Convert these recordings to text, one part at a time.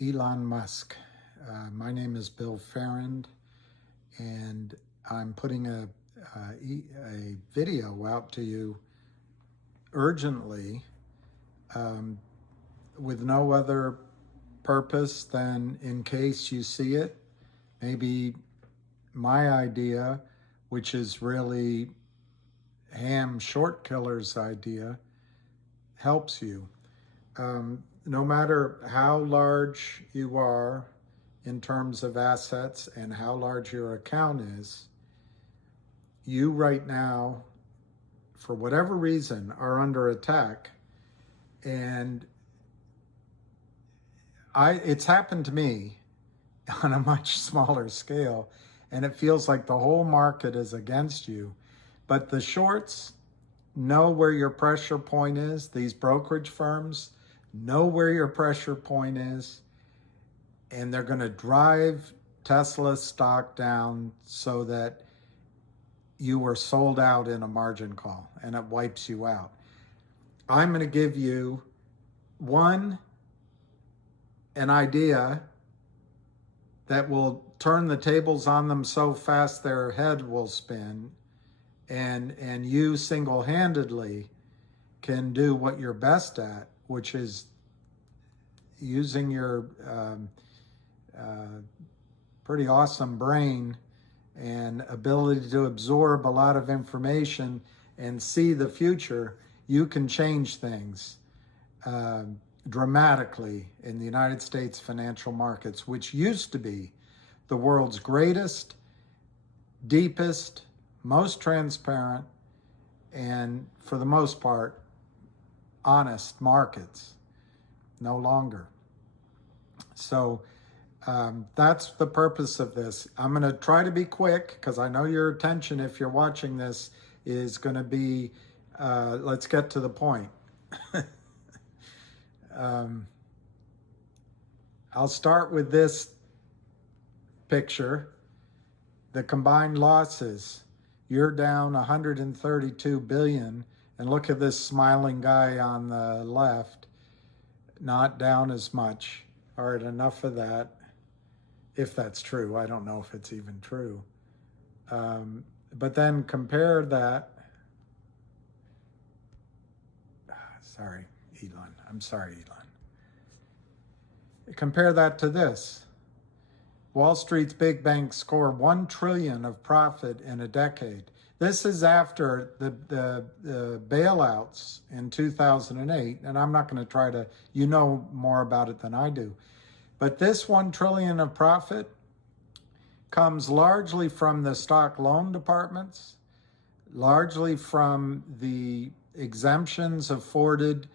Elon Musk. My name is Bill Farrand, and I'm putting a video out to you urgently with no other purpose than in case you see it, maybe my idea, which is really Ham Short Killer's idea, helps you. No matter how large you are in terms of assets and how large your account is, you right now, for whatever reason, are under attack. And it's happened to me on a much smaller scale, and it feels like the whole market is against you. But the shorts know where your pressure point is. These brokerage firms know where your pressure point is, and they're going to drive Tesla stock down so that you were sold out in a margin call and it wipes you out. I'm going to give you an idea that will turn the tables on them so fast their head will spin, and you single-handedly can do what you're best at, which is using your pretty awesome brain and ability to absorb a lot of information and see the future. You can change things dramatically in the United States financial markets, which used to be the world's greatest, deepest, most transparent, and for the most part, honest markets. No longer. So that's the purpose of this. I'm going to try to be quick because I know your attention, if you're watching this, is going to be, let's get to the point. I'll start with this picture. The combined losses, you're down 132 billion, and look at this smiling guy on the left, not down as much. All right, enough of that. If that's true, I don't know if it's even true. But then compare that. Sorry, Elon. I'm sorry, Elon. Compare that to this. Wall Street's big banks score 1 trillion of profit in a decade. This is after the bailouts in 2008, and I'm not going to try to, you know more about it than I do. But this 1 trillion of profit comes largely from the stock loan departments, largely from the exemptions afforded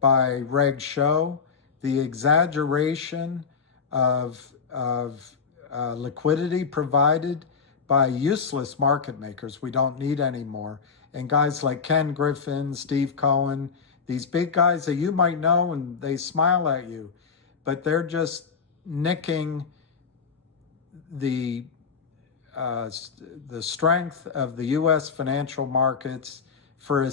by Reg Show, the exaggeration of liquidity provided by useless market makers we don't need anymore, and guys like Ken Griffin, Steve Cohen, these big guys that you might know and they smile at you, but they're just nicking the strength of the U.S. financial markets for a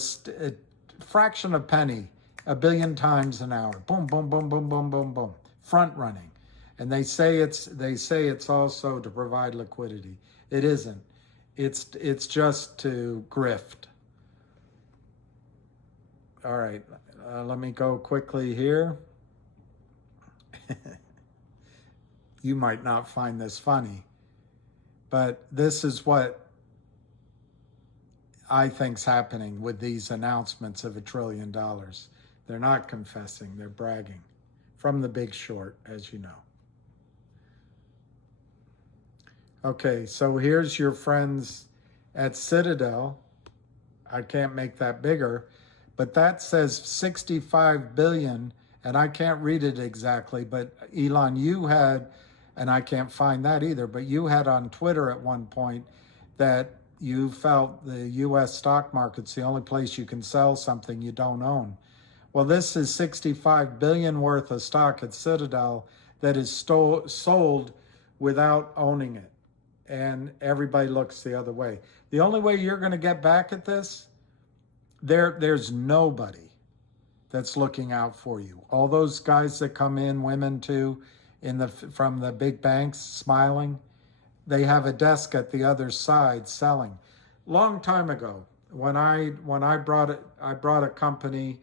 fraction of a penny, a billion times an hour. Boom, boom, boom, boom, boom, boom, boom. Front running. And they say it's also to provide liquidity. It isn't. It's just to grift. All right, let me go quickly here. You might not find this funny, but this is what I think's happening with these announcements of $1 trillion. They're not confessing, they're bragging from the Big Short, as you know. Okay, so here's your friends at Citadel. I can't make that bigger, but that says 65 billion, and I can't read it exactly, but Elon, you had, and I can't find that either, but you had on Twitter at one point that you felt the U.S. stock market's the only place you can sell something you don't own. Well, this is 65 billion worth of stock at Citadel that is sold without owning it. And everybody looks the other way. The only way you're going to get back at this, there's nobody that's looking out for you. All those guys that come in, women too, from the big banks smiling. They have a desk at the other side selling. Long time ago, when I brought a company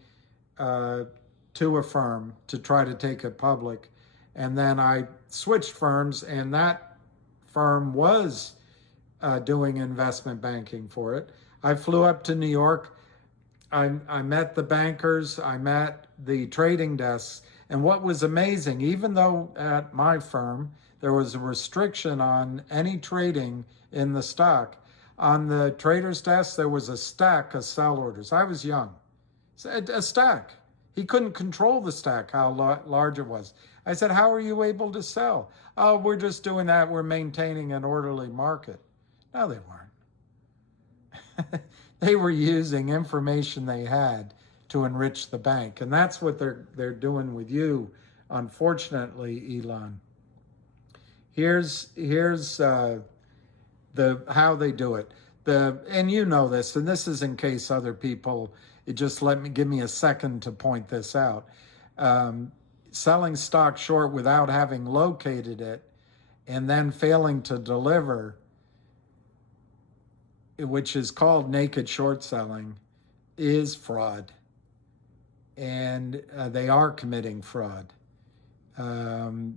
to a firm to try to take it public, and then I switched firms, and that firm was doing investment banking for it. I flew up to New York. I met the bankers. I met the trading desks. And what was amazing, even though at my firm there was a restriction on any trading in the stock, on the trader's desk there was a stack of sell orders. I was young. A stack. He couldn't control the stack, how large it was. I said, how are you able to sell? Oh, we're just doing that. We're maintaining an orderly market. No, they weren't. They were using information they had to enrich the bank. And that's what they're doing with you, unfortunately, Elon. Here's how they do it. And you know this, and this is in case other people, give me a second to point this out. Selling stock short without having located it and then failing to deliver, which is called naked short selling, is fraud. And they are committing fraud. And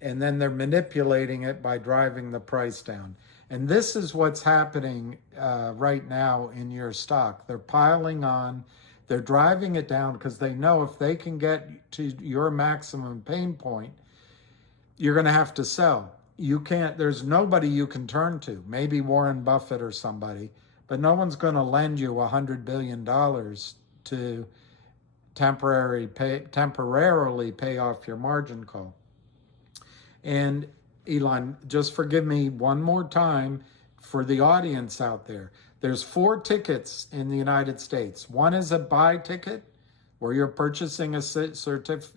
then they're manipulating it by driving the price down. And this is what's happening right now in your stock. They're piling on, they're driving it down because they know if they can get to your maximum pain point, you're going to have to sell. There's nobody you can turn to, maybe Warren Buffett or somebody, but no one's going to lend you $100 billion to temporarily pay off your margin call. And Elon, just forgive me one more time for the audience out there. There's 4 tickets in the United States. One is a buy ticket, where you're purchasing a certificate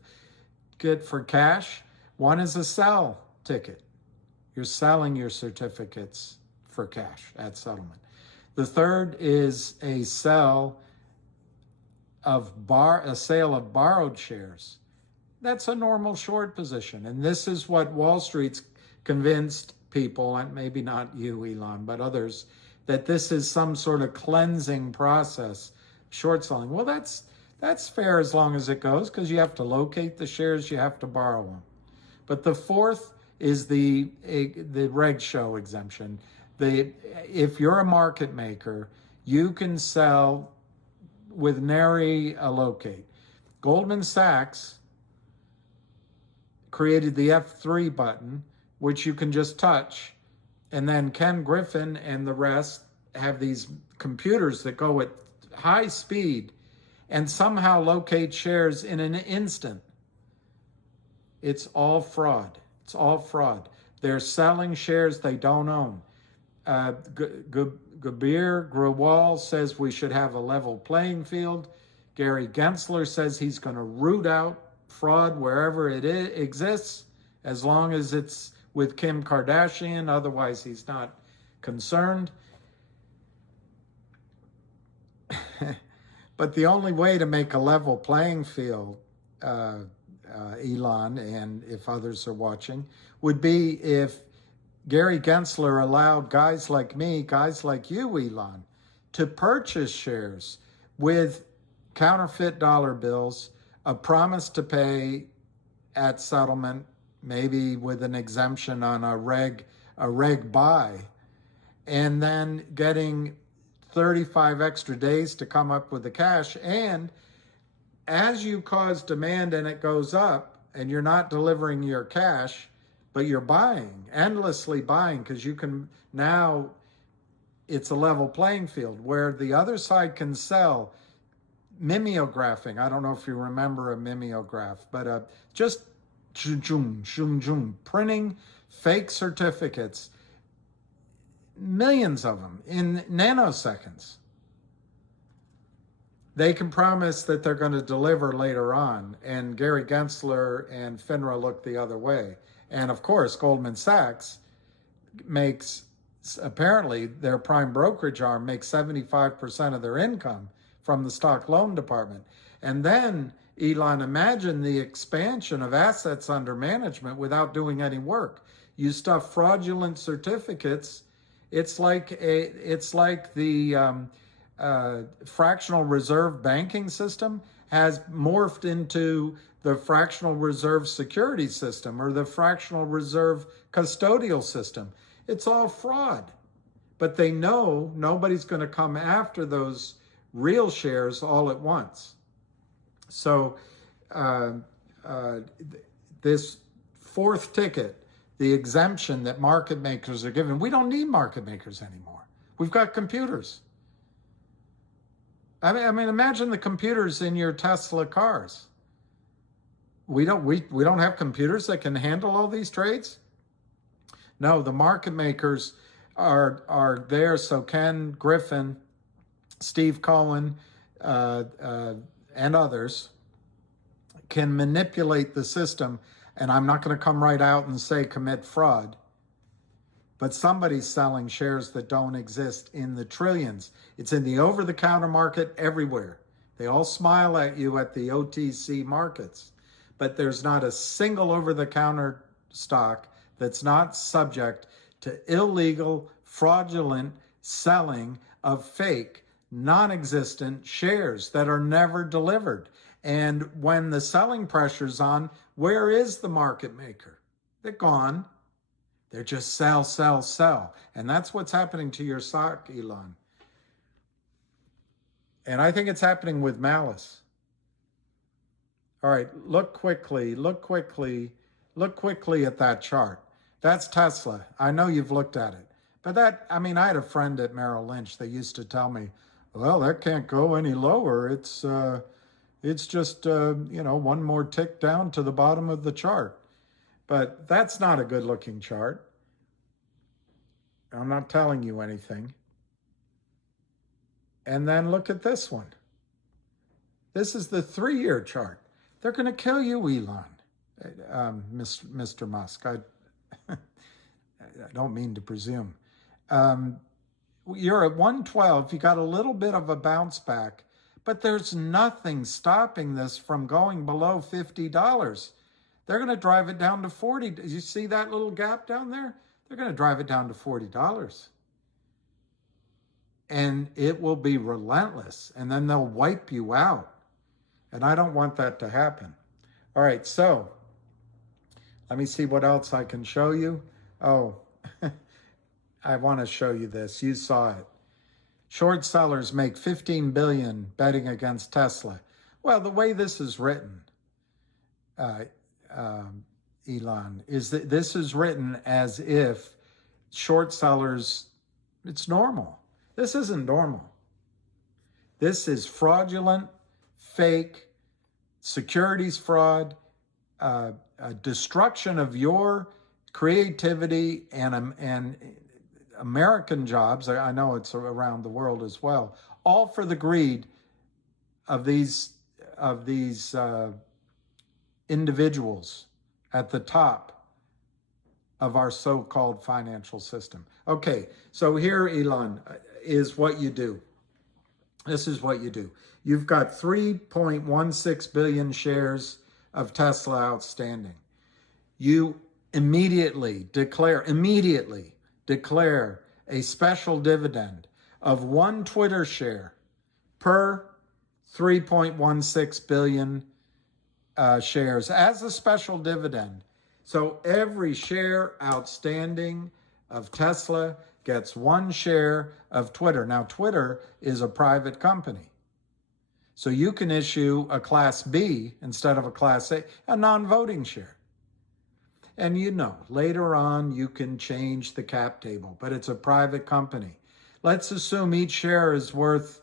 for cash. One is a sell ticket. You're selling your certificates for cash at settlement. The third is a sale of borrowed shares. That's a normal short position. And this is what Wall Street's convinced people, and maybe not you, Elon, but others, that this is some sort of cleansing process, short selling. Well, that's fair as long as it goes, because you have to locate the shares, you have to borrow them. But the fourth is the reg show exemption. If you're a market maker, you can sell with nary a locate. Goldman Sachs created the F3 button, which you can just touch, and then Ken Griffin and the rest have these computers that go at high speed and somehow locate shares in an instant. It's all fraud. It's all fraud. They're selling shares they don't own. Gabir Grewal says we should have a level playing field. Gary Gensler says he's going to root out fraud wherever it exists, as long as it's with Kim Kardashian. Otherwise, he's not concerned. But the only way to make a level playing field, Elon, and if others are watching, would be if Gary Gensler allowed guys like me, guys like you, Elon, to purchase shares with counterfeit dollar bills, a promise to pay at settlement, maybe with an exemption on a reg buy, and then getting 35 extra days to come up with the cash. And as you cause demand and it goes up and you're not delivering your cash, but you're buying, endlessly buying, because you can now, it's a level playing field where the other side can sell mimeographing. I don't know if you remember a mimeograph, but just printing fake certificates, millions of them in nanoseconds. They can promise that they're going to deliver later on, and Gary Gensler and FINRA look the other way. And of course, Goldman Sachs makes, apparently their prime brokerage arm makes 75% of their income from the stock loan department. And then Elon, imagine the expansion of assets under management without doing any work. You stuff fraudulent certificates. It's like the fractional reserve banking system has morphed into the fractional reserve security system or the fractional reserve custodial system. It's all fraud. But they know nobody's going to come after those real shares all at once. So this fourth ticket, the exemption that market makers are given, we don't need market makers anymore. We've got computers. I mean, imagine the computers in your Tesla cars. We don't have computers that can handle all these trades. No, the market makers are there. So Ken Griffin, Steve Cohen, and others can manipulate the system. And I'm not going to come right out and say commit fraud, but somebody's selling shares that don't exist in the trillions. It's in the over-the-counter market everywhere. They all smile at you at the OTC markets, but there's not a single over-the-counter stock that's not subject to illegal, fraudulent selling of fake, non-existent shares that are never delivered. And when the selling pressure's on, where is the market maker? They're gone. They're just sell, sell, sell. And that's what's happening to your stock, Elon. And I think it's happening with malice. All right, look quickly at that chart. That's Tesla. I know you've looked at it. But I had a friend at Merrill Lynch that used to tell me, well, that can't go any lower. It's just, one more tick down to the bottom of the chart. But that's not a good looking chart. I'm not telling you anything. And then look at this one. This is the 3-year chart. They're going to kill you, Elon, Mr. Musk. I don't mean to presume. You're at 112. You got a little bit of a bounce back, but there's nothing stopping this from going below $50. They're going to drive it down to 40. Do you see that little gap down there? They're going to drive it down to $40. And it will be relentless. And then they'll wipe you out. And I don't want that to happen. All right, so let me see what else I can show you. Oh, I want to show you this. You saw it. Short sellers make $15 billion betting against Tesla. Well, the way this is written, Elon, is that this is written as if short sellers, it's normal. This isn't normal. This is fraudulent, fake, securities fraud, destruction of your creativity and American jobs. I know it's around the world as well, all for the greed of these individuals at the top of our so-called financial system. Okay, so here, Elon, is what you do. This is what you do. You've got 3.16 billion shares of Tesla outstanding. You immediately declare a special dividend of 1 Twitter share per 3.16 billion shares as a special dividend. So every share outstanding of Tesla gets 1 share of Twitter. Now, Twitter is a private company. So you can issue a Class B instead of a Class A, a non-voting share. And later on you can change the cap table, but it's a private company. Let's assume each share is worth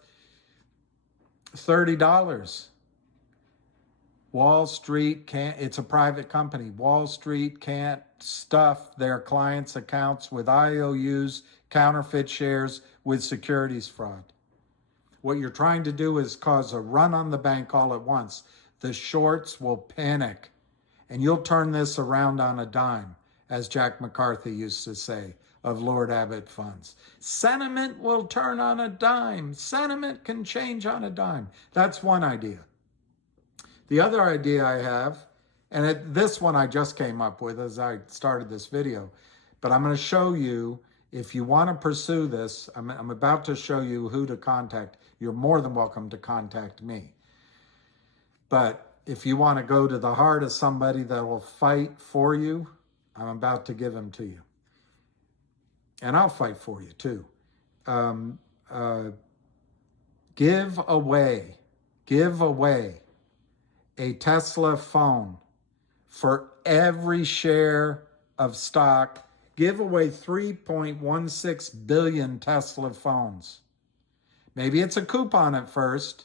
$30. Wall Street it's a private company. Wall Street can't stuff their clients' accounts with IOUs, counterfeit shares, with securities fraud. What you're trying to do is cause a run on the bank all at once. The shorts will panic, and you'll turn this around on a dime, as Jack McCarthy used to say of Lord Abbott funds. Sentiment will turn on a dime. Sentiment can change on a dime. That's one idea. The other idea I have, and this one I just came up with as I started this video, but I'm going to show you, if you want to pursue this, I'm about to show you who to contact. You're more than welcome to contact me. But if you want to go to the heart of somebody that will fight for you, I'm about to give them to you. And I'll fight for you too. Give away a Tesla phone for every share of stock. Give away 3.16 billion Tesla phones. Maybe it's a coupon at first,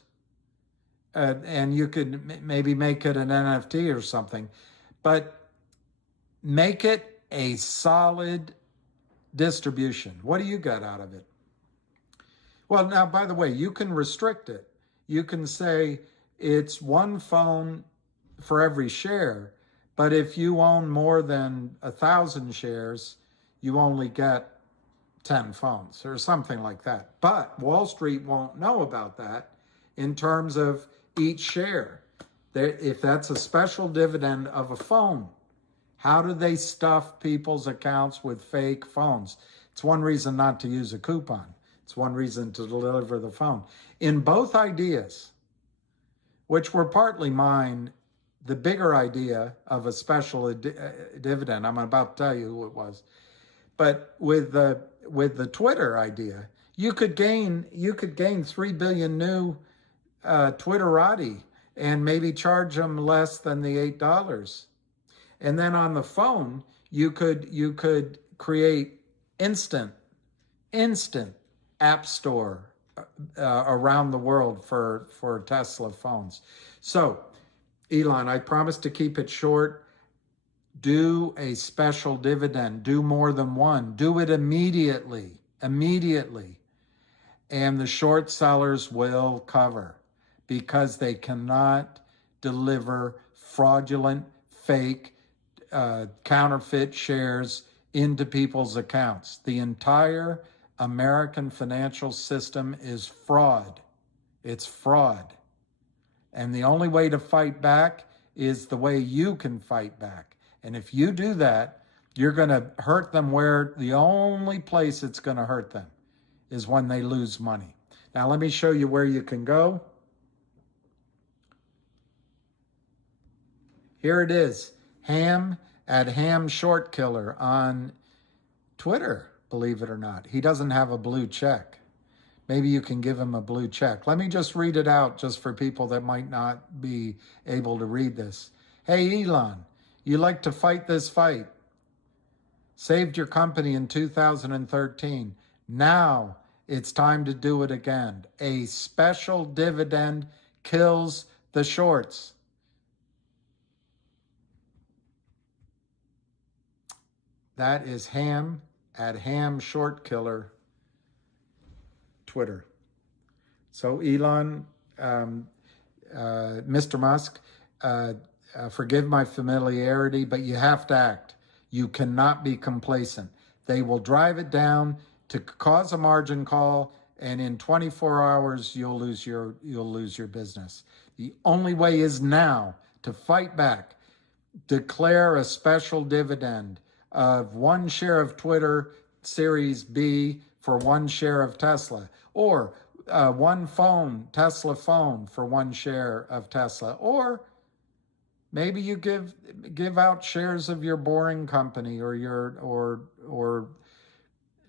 and you could maybe make it an NFT or something, but make it a solid distribution. What do you get out of it? Well, now, by the way, you can restrict it. You can say it's one phone for every share, but if you own more than 1,000 shares, you only get 10 phones or something like that. But Wall Street won't know about that in terms of each share. If that's a special dividend of a phone, how do they stuff people's accounts with fake phones? It's one reason not to use a coupon. It's one reason to deliver the phone. In both ideas, which were partly mine, the bigger idea of a special dividend, I'm about to tell you who it was. But with the Twitter idea, you could gain 3 billion new Twitterati and maybe charge them less than the $8. And then on the phone, you could create instant app store around the world for Tesla phones. So, Elon, I promise to keep it short. Do a special dividend. Do more than one. Do it immediately. And the short sellers will cover, because they cannot deliver fraudulent, fake, counterfeit shares into people's accounts. The entire American financial system is fraud. It's fraud. And the only way to fight back is the way you can fight back. And if you do that, you're going to hurt them where the only place it's going to hurt them is when they lose money. Now, let me show you where you can go. Here it is, Ham at Ham Short Killer on Twitter, believe it or not. He doesn't have a blue check. Maybe you can give him a blue check. Let me just read it out just for people that might not be able to read this. Hey, Elon, you like to fight this fight. Saved your company in 2013. Now it's time to do it again. A special dividend kills the shorts. That is Ham at Ham Short Killer Twitter. So Elon, Mr. Musk, forgive my familiarity, but you have to act. You cannot be complacent. They will drive it down to cause a margin call, and in 24 hours you'll lose your business. The only way is now to fight back. Declare a special dividend of 1 share of Twitter Series B for 1 share of Tesla, or 1 phone, Tesla phone, for 1 share of Tesla, or maybe you give out shares of your boring company or your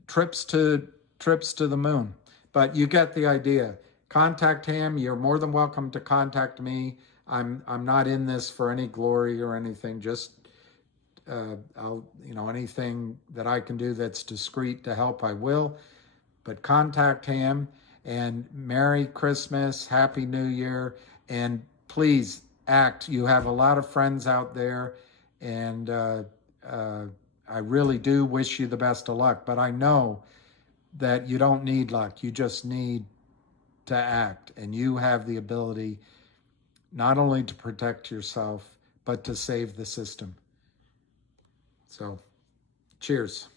trips to the moon. But you get the idea. Contact him. You're more than welcome to contact me. I'm not in this for any glory or anything. Just anything that I can do that's discreet to help, I will. But contact him, and Merry Christmas, Happy New Year, and please act. You have a lot of friends out there, and I really do wish you the best of luck. But I know that you don't need luck. You just need to act, and you have the ability not only to protect yourself, but to save the system. So, cheers.